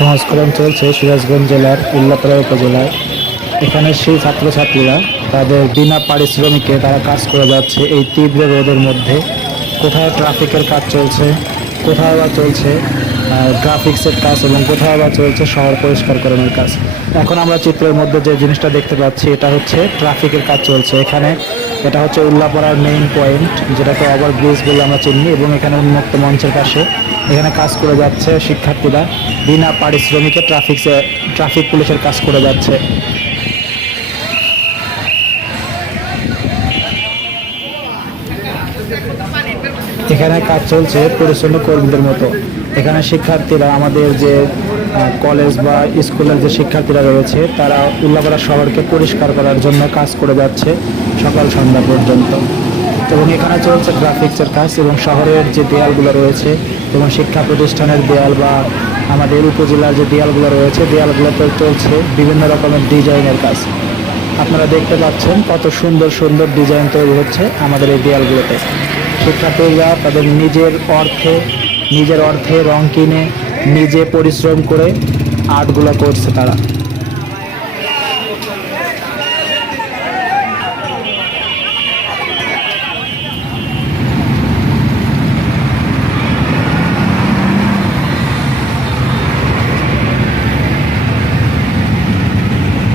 সংস্করণ চলছে সিরাজগঞ্জ জেলার উল্লাপাড়া উপজেলায়। এখানে সেই ছাত্রছাত্রীরা তাদের বিনা পারিশ্রমিকে তারা কাজ করে যাচ্ছে এই তীব্র রোদের মধ্যে। কোথায় ট্রাফিকের কাজ চলছে, কোথায় বা চলছে গ্রাফিক্সের কাজ এবং কোথায় বা চলছে শহর পরিষ্কার করানোর কাজ। এখন আমরা চিত্রের মধ্যে যে জিনিসটা দেখতে পাচ্ছি, এটা হচ্ছে ট্রাফিকের কাজ চলছে। এখানে এটা হচ্ছে উল্লাপাড়ার মেইন পয়েন্ট যেটাকে ওভার ব্রিজ বলে আমরা চিনি এবং এখানে উন্মুক্ত মঞ্চের পাশে। এখানে কাজ করে যাচ্ছে শিক্ষার্থীরা, বিনা পারিশ্রমিকে ট্রাফিক ট্রাফিক পুলিশের কাজ করে যাচ্ছে। এখানে কাজ চলছে পরিচ্ছন্ন কর্মীদের মতো। এখানে শিক্ষার্থীরা, আমাদের যে কলেজ বা স্কুলের যে শিক্ষার্থীরা রয়েছে, তারা উল্লাপাড়া শহরকে পরিষ্কার করার জন্য কাজ করে যাচ্ছে সকাল সন্ধ্যা পর্যন্ত। এবং এখানে চলছে গ্রাফিক্সের কাজ এবং শহরের যে দেয়ালগুলো রয়েছে এবং শিক্ষা প্রতিষ্ঠানের দেয়াল বা আমাদের উপজেলার যে দেয়ালগুলো রয়েছে, দেয়ালগুলোতে চলছে বিভিন্ন রকমের ডিজাইনের কাজ। আপনারা দেখতে পাচ্ছেন কত সুন্দর সুন্দর ডিজাইন তৈরি হচ্ছে আমাদের এই দেয়ালগুলোতে। শিক্ষার্থীরা তাদের নিজের অর্থে নিজের অর্থে রং কিনে নিজে পরিশ্রম করে আর্টগুলো করছে তারা।